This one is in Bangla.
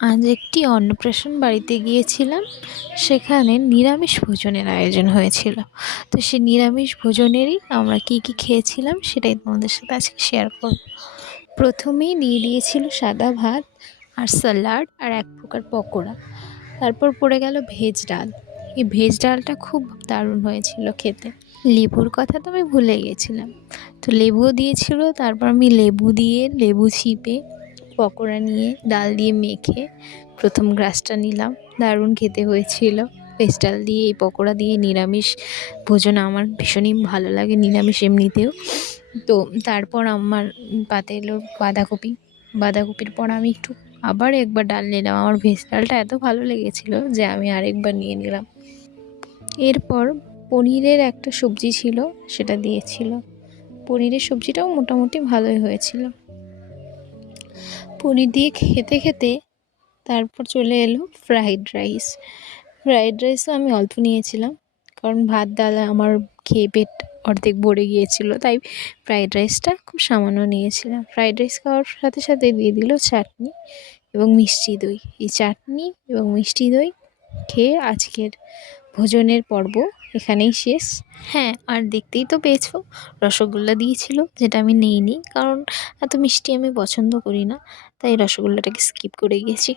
আজ একটি অন্নপ্রাশন বাড়িতে গিয়েছিলাম। সেখানে নিরামিষ ভোজনের আয়োজন হয়েছিল। তো সেই নিরামিষ ভোজনেরই আমরা কী কী খেয়েছিলাম সেটাই তোমাদের সাথে আজকে শেয়ার করব। প্রথমেই দিয়ে দিয়েছিল সাদা ভাত আর স্যালাড আর এক প্রকার পকোড়া। তারপর পড়ে গেল ভেজ ডাল। এই ভেজ ডালটা খুব দারুণ হয়েছিল খেতে। লেবুর কথা তো আমি ভুলে গেছিলাম। তো লেবুও দিয়েছিল। তারপর আমি লেবু দিয়ে লেবু চিপে পকোড়া নিয়ে ডাল দিয়ে মেখে প্রথম গ্রাসটা নিলাম। দারুণ খেতে হয়েছিল। ভেজ ডাল দিয়ে এই পকোড়া দিয়ে নিরামিষ ভোজন আমার ভীষণই ভালো লাগে, নিরামিষ এমনিতেও। তো তারপর আমার পাতে এলো বাঁধাকপির পর আমি আবার একবার ডাল নিলাম। আমার ভেজ ডালটা এত ভালো লেগেছিল যে আমি আরেকবার নিয়ে নিলাম। এরপর পনিরের একটা সবজি ছিল, সেটা দিয়েছিল। পনিরের সবজিটাও মোটামুটি ভালোই হয়েছিল। পনির দিয়ে খেতে খেতে তারপর চলে এলো ফ্রাইড রাইসও আমি অল্প নিয়েছিলাম, কারণ ভাত ডাল আমার খেয়ে পেট অর্ধেক ভরে গিয়েছিল, তাই ফ্রাইড রাইসটা খুব সামান্য নিয়েছিলাম। ফ্রাইড রাইস খাওয়ার সাথে সাথে দিয়ে দিল চাটনি এবং মিষ্টি দই। এই চাটনি এবং মিষ্টি দই খেয়ে আজকের ভোজনের পর্ব এখানেই শেষ। হ্যাঁ, আর দেখতেই তো পেয়েছো, রসগোল্লা দিয়েছিল, যেটা আমি নিইনি, কারণ এত মিষ্টি আমি পছন্দ করি না, তাই রসগোল্লাটাকে স্কিপ করে গেছি।